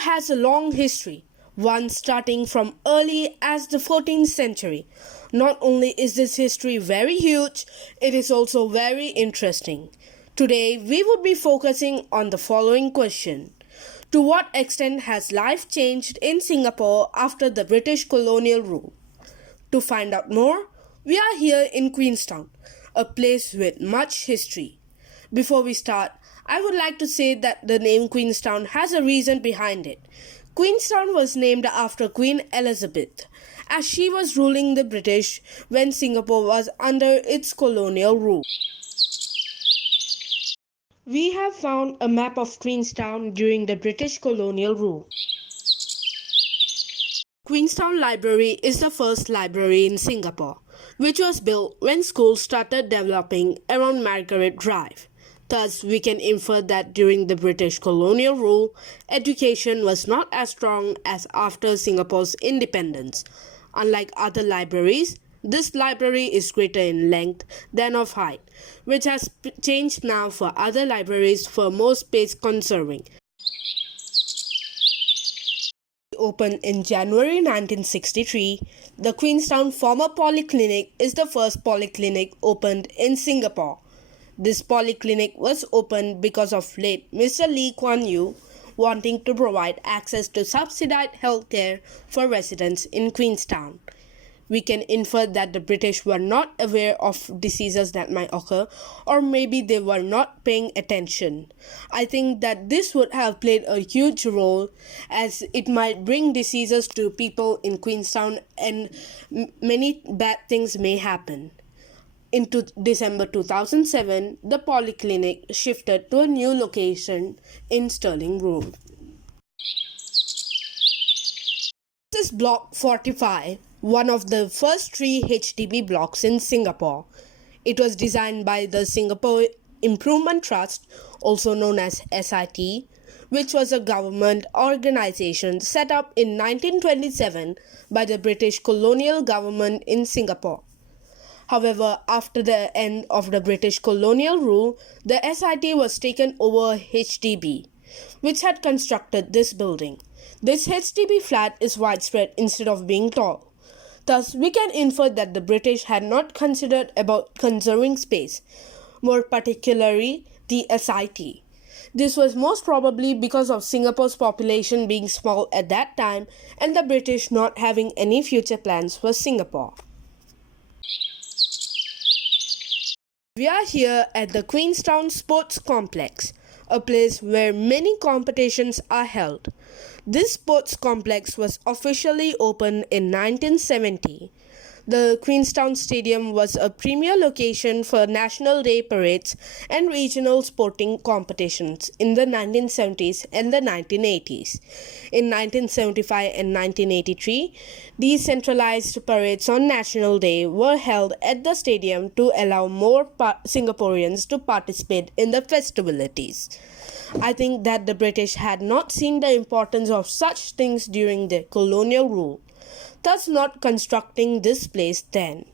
Singapore has a long history, one starting from early as the 14th century. Not only is this history very huge, it is also very interesting. Today, we would be focusing on the following question. To what extent has life changed in Singapore after the British colonial rule? To find out more, we are here in Queenstown, a place with much history. Before we start, I would like to say that the name Queenstown has a reason behind it. Queenstown was named after Queen Elizabeth, as she was ruling the British when Singapore was under its colonial rule. We have found a map of Queenstown during the British colonial rule. Queenstown Library is the first library in Singapore, which was built when schools started developing around Margaret Drive. Thus, we can infer that during the British colonial rule, education was not as strong as after Singapore's independence. Unlike other libraries, this library is greater in length than of height, which has changed now for other libraries for more space conserving. Opened in January 1963, the Queenstown Former Polyclinic is the first polyclinic opened in Singapore. This polyclinic was opened because of late Mr. Lee Kuan Yew wanting to provide access to subsidized healthcare for residents in Queenstown. We can infer that the British were not aware of diseases that might occur, or maybe they were not paying attention. I think that this would have played a huge role, as it might bring diseases to people in Queenstown and many bad things may happen. In December 2007, the polyclinic shifted to a new location in Stirling Road. This is Block 45, one of the first 3 HDB blocks in Singapore. It was designed by the Singapore Improvement Trust, also known as SIT, which was a government organization set up in 1927 by the British colonial government in Singapore. However, after the end of the British colonial rule, the SIT was taken over HDB, which had constructed this building. This HDB flat is widespread instead of being tall. Thus, we can infer that the British had not considered about conserving space, more particularly the SIT. This was most probably because of Singapore's population being small at that time and the British not having any future plans for Singapore. We are here at the Queenstown Sports Complex, a place where many competitions are held. This sports complex was officially opened in 1970. The Queenstown Stadium was a premier location for National Day parades and regional sporting competitions in the 1970s and the 1980s. In 1975 and 1983, decentralized parades on National Day were held at the stadium to allow more Singaporeans to participate in the festivities. I think that the British had not seen the importance of such things during their colonial rule, thus not constructing this place then.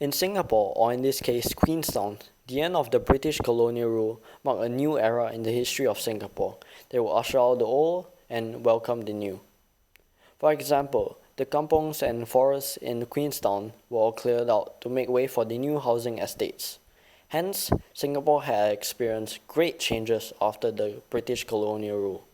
In Singapore, or in this case Queenstown, the end of the British colonial rule marked a new era in the history of Singapore. They will usher out the old and welcome the new. For example, the kampongs and forests in Queenstown were all cleared out to make way for the new housing estates. Hence, Singapore had experienced great changes after the British colonial rule.